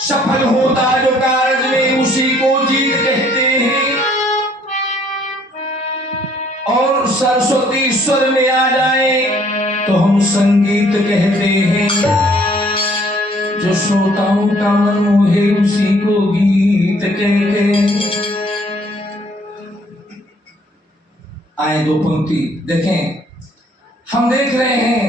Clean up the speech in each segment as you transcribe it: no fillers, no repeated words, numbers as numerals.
सफल होता जो कार्य में उसी को जीत कहते हैं। और सरस्वती स्वर में आ जाए तो हम संगीत कहते हैं। जो श्रोताओं का मन मोहे उसी को गीत कहते हैं। आए दो पंक्ति देखें। हम देख रहे हैं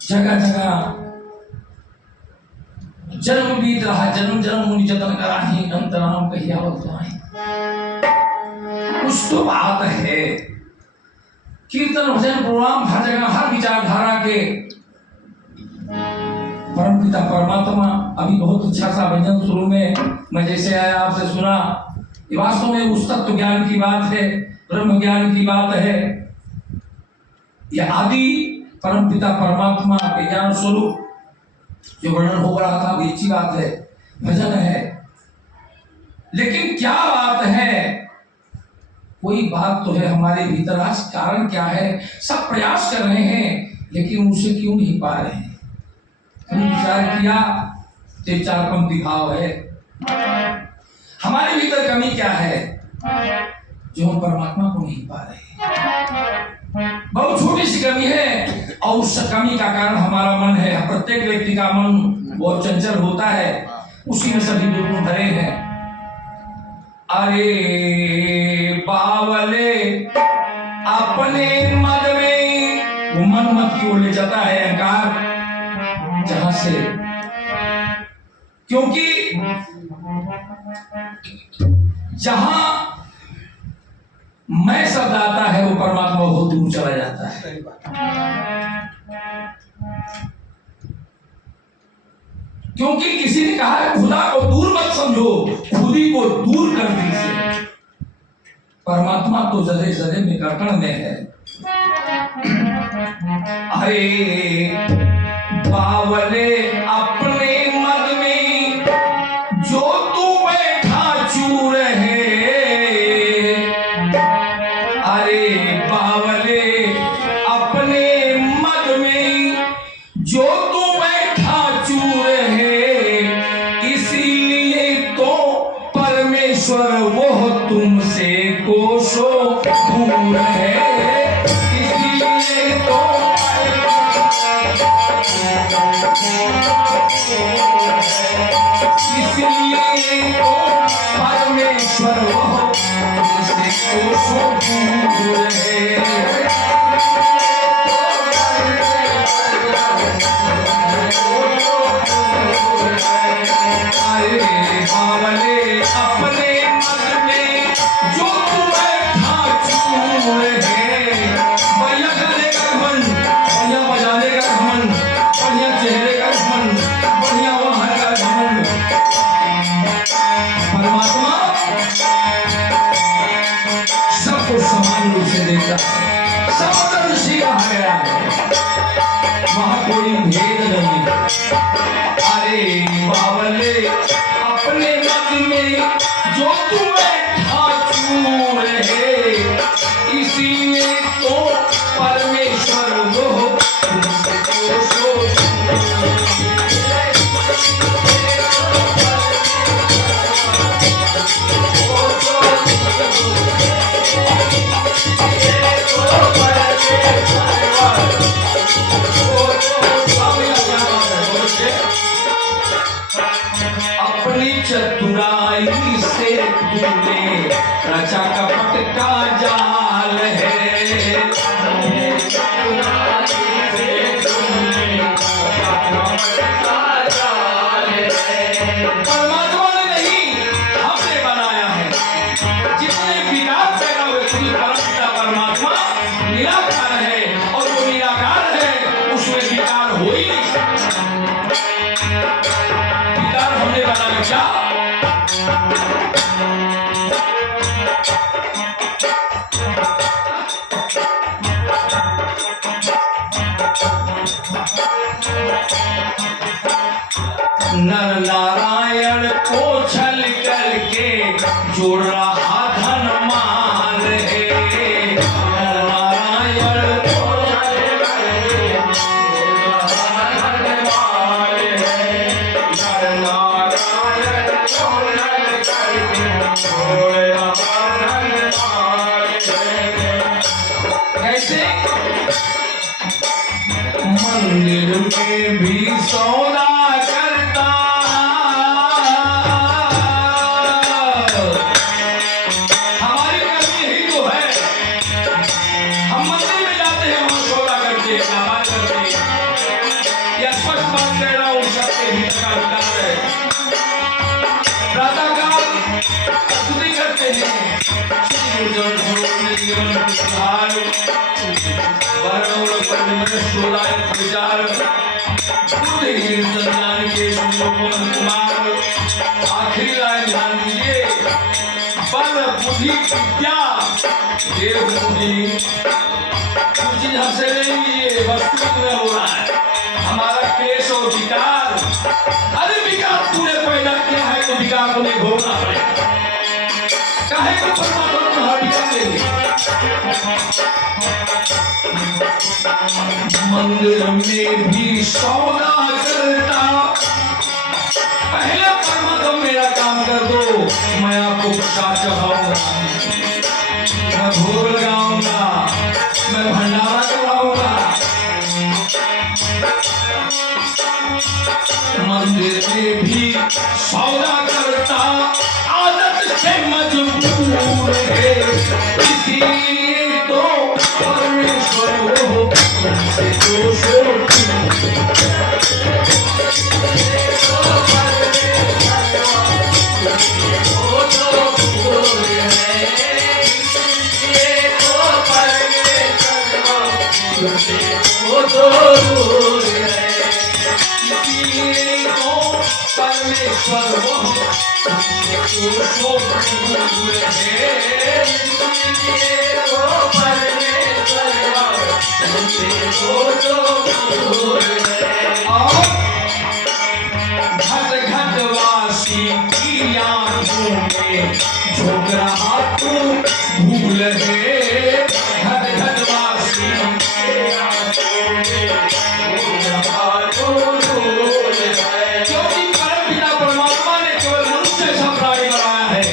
जगह जगह जन्म बीत रहा, जन्म जन्म मुनि जतन कराही, अंतराम कहिया बतलाएं। कुछ तो बात है। कीर्तन भजन प्रोग्राम हर जगह हर विचारधारा के परमपिता परमात्मा। अभी बहुत अच्छा सा भजन शुरू में मैं जैसे आया आपसे सुना, ये वास्तव में उस तत्व ज्ञान की बात है, ब्रह्म ज्ञान की बात है। यह आदि परमपिता परमात्मा के ज्ञान स्वरूप जो वर्णन हो रहा था, अच्छी बात है, भजन है। लेकिन क्या बात है, कोई बात तो है हमारे भीतर। आज कारण क्या है? सब प्रयास कर रहे हैं लेकिन उसे क्यों नहीं पा रहे हैं? विचार किया तो चार पंक्ति भाव है। हमारे भीतर कमी क्या है जो हम परमात्मा को नहीं पा रहे? बहुत छोटी सी कमी है और उस कमी का कारण हमारा मन है। प्रत्येक व्यक्ति का मन बहुत चंचल होता है, उसी में सभी दुर्गुण भरे हैं। अरे बावले अपने मद में, वो मन मत की ओर ले जाता है अहंकार, जहां से, क्योंकि जहां मैं शब्द आता है वो परमात्मा बहुत दूर चला जाता है। क्योंकि किसी ने कहा है खुदा को दूर मत समझो, खुद ही को दूर कर दीजिए। परमात्मा तो जरे जरे में कण में है। अरे बावले अपने मद में जो तू बैठा चूर है। अरे बावले अपने मद में जो तू बैठा चूर है, इसीलिए तो परमेश्वर वो तुमसे कोसों दूर है। इसीलिए तो परमेश्वर वो तुमसे कोसों दूर है। अरे बावले अपने मन में जो तू बैठा चूर है। बढ़िया गाने का घमंड, बढ़िया बजाने का घमंड, बढ़िया चेहरे का घमंड, बढ़िया वाहन का घमंड। परमात्मा सबको समान रूप से देता है, समदर्शी कहा गया है, वहां कोई भेद नहीं। अरे बावले अपने मद में जो तू बैठा चूर है, इसी में तो परमेश्वर वो तुमसे कोसों अपनी चतुराई से तूने रचा कपट का जाल है। परमात्मा ने नहीं, हमने बनाया है। जितने विकार पैदा हुए, परमात्मा निराकार है और वो निराकार है, उसमें विकार हो ही नहीं सकता। विकार हमने बनाया क्या? नर नारायण को छल करके जोड़ रहा धन मान है। नर नारायण को छल करके जोड़ रहा धन मान है। नर भी सौदा करता, हमारी करनी ही तो है। हम मंदिर में जाते हैं, वहां सौदा करते हैं, व्यापार करते हैं। यह स्पष्ट बात कह रहा हूं, सबके भीतर का विकार है। प्रातःकाल स्तुति करते हैं, जीवन सुधार वर्णों पर शोधायत विचार बुद्धिहीन संतान के सुलोकन कुमार। आखिरी लाइन ध्यान दीजिए, बल बुद्धि विद्या देव बुद्धि। कुछ चीज हमसे ले लीजिए, वस्तु में हो रहा है हमारा क्लेश और विकार। अरे विकार तूने पैदा किया है तो विकार तुम्हें भोगना पड़ेगा। काहे को परमात्मा तुम्हारा विकार लेंगे। मंदिर में भी सौदा करता, पहले परमात्मा मेरा काम कर दो, मैं आपको प्रसाद चढ़ाऊंगा, मैं भोग लगाऊंगा, मैं भंडारा कराऊंगा। मंदिर में भी सौदा करता, आदत से मजबूर है, इसीलिए तो परमेश्वर हो तुमसे दोषो। परमेश्वर वो घट घटवासी की आंखों में झोंक रहा तू भूल है। घट घटवासी क्योंकि परमपिता परमात्मा ने केवल मनुष्य ऐसा प्राणी बनाया है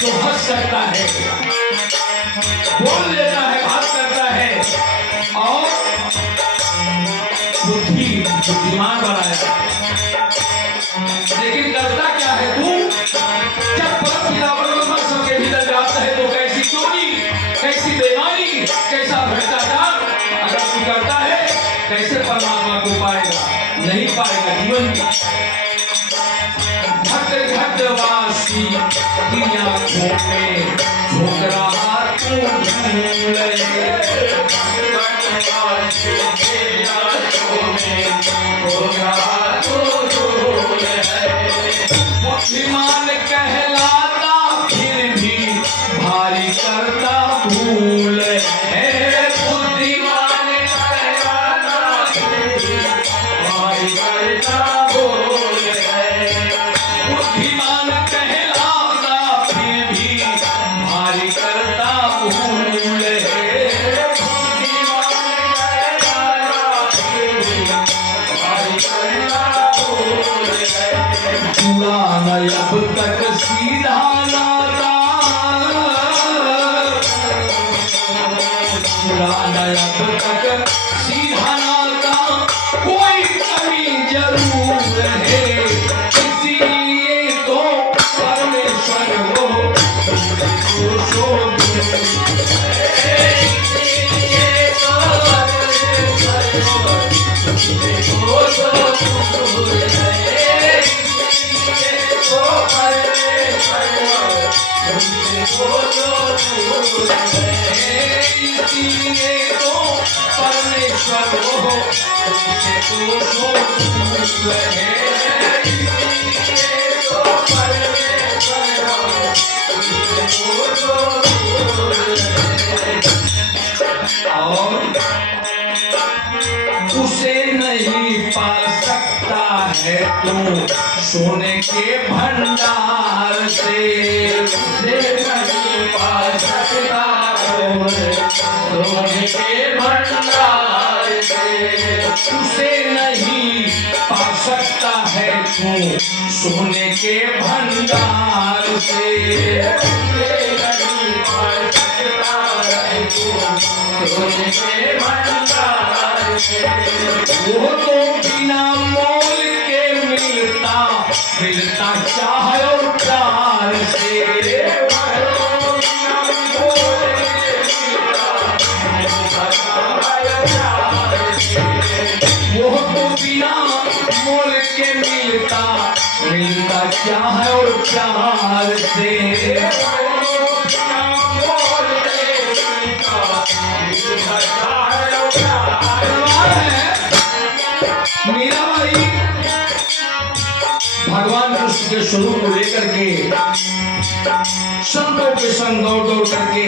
जो हंस सकता है, बोल लेता है, बात करता है और बुद्धिमान बनाया। लेकिन करता क्या है तू? जब परमपिता परमात्मा सबके भीतर व्याप्त है तो कैसी चोरी, कैसी बेईमानी, कैसा भ्रष्टाचार अगर तू करता है, कैसे परमात्मा को पाएगा? नहीं पाएगा जीवन में। घट घटवासी की आंखों में झोंक रहा तू भूल है। बुद्धिमान कहलाता फिर भी भारी करता भूल है। बुद्धिमान कहलाता फिर भी भारी करता भूल है। बुद्धिमान कहलाता फिर भी भारी करता भूल है। अब तक सीधा नाता, अब तक सीधा नाता, कोई कमी जरूर है, इसीलिए तो परमेश्वर हो तुमसे और उसे नहीं पा सकता है तू सोने के भंडार से। उसे नहीं पा सकता सोने के भंडार से। उसे नहीं पा सकता है तू सोने के भंडार से। उसे नहीं पा सकता है तू सोने के भंडार से। वो तो बिना मोल के मिलता मिलता चाह और प्यार से। वो तो बिना मोल के मिलता मिलता चाह और प्यार से। मीराबाई भगवान कृष्ण के स्वरूप को लेकर के संतों के संग दौड़ दौड़ करके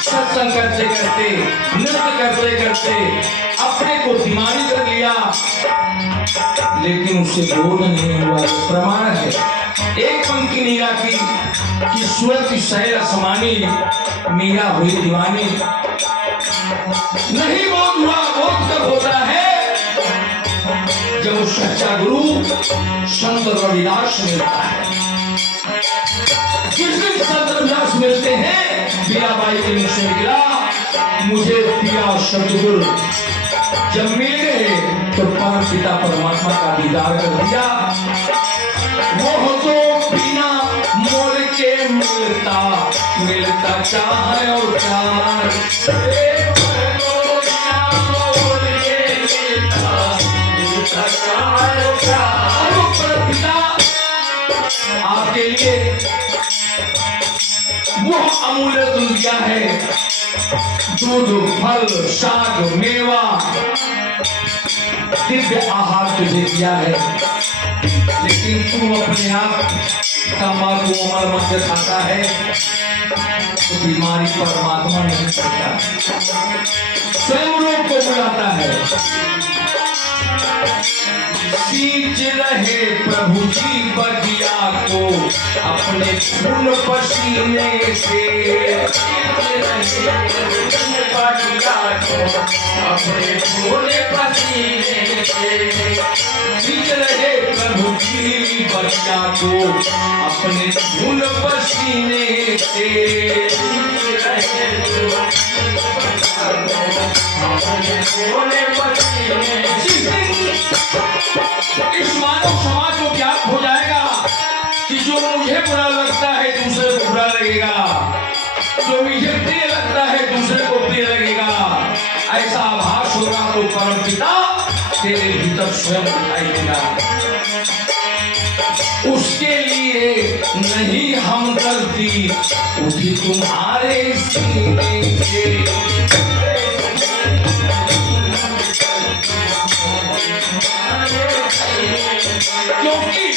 सत्संग करते करते नृत्य करते करते अपने को दीवानी कर लिया, लेकिन उससे बोध नहीं हुआ। प्रमाण है एक पंक्ति मीरा की कि सूरत की शहर समानी मीरा हुई दीवानी। नहीं बोध हुआ। बोध कब होता है जब उस सच्चा गुरु संत रविदास मिलता है। जिस दिन संत रविदास मिलते हैं, मीराबाई के मुंह से निकला मुझे पिया सतगुरु। जब मिल गए तो परम पिता परमात्मा का दीदार कर दिया। वो तो बिना मोल के मिलता मिलता चाह और प्यार। आपके लिए वो अमूल्य तुल दिया है, दूध फल शाक मेवा दिव्य आहार तुझे दिया है, लेकिन तू अपने आप तंबाकू अमल मध्य खाता है तो बीमारी परमात्मा नहीं करता, स्वयं रोग को बुलाता है। सींच रहे प्रभु जी बगिया को अपने खून पसीने से। बगिया को अपने खून पसीने से। सींच रहे प्रभु जी बगिया को अपने खून पसीने से। इस मानव समाज को ज्ञात हो जाएगा कि जो मुझे बुरा लगता है दूसरे को बुरा लगेगा, जो मुझे प्रिय लगता है दूसरे को प्रिय लगेगा। ऐसा आभास होगा तो परम पिता तेरे भीतर स्वयं दिखाई देगा। उसके लिए नहीं हमदर्दी उठी तुम्हारे सीने से। क्योंकि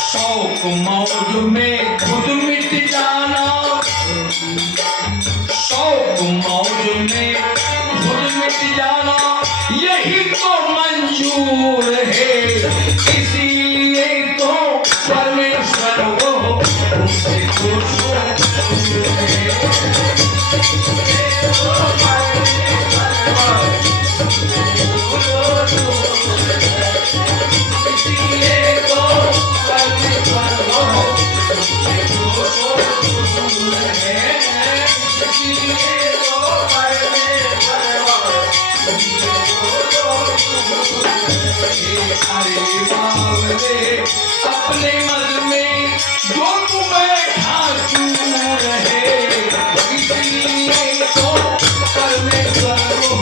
शौक मौज में खुद मिट जाना, शौक मौज में खुद मिट जाना यही तो मंजूर है। इसीलिए तो परमेश्वर वो उनसे खुश अपने मन में जो तुम्हें ठाकुर है, इसलिए तो परमेश्वर हो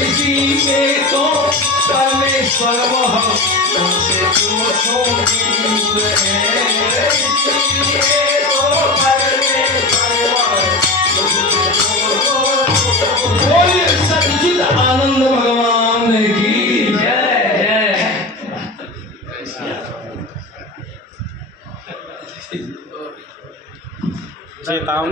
इसीलिए तो परमेश्वर वह तुमसे कोसों दूर है। इसलिए तो परमेश्वर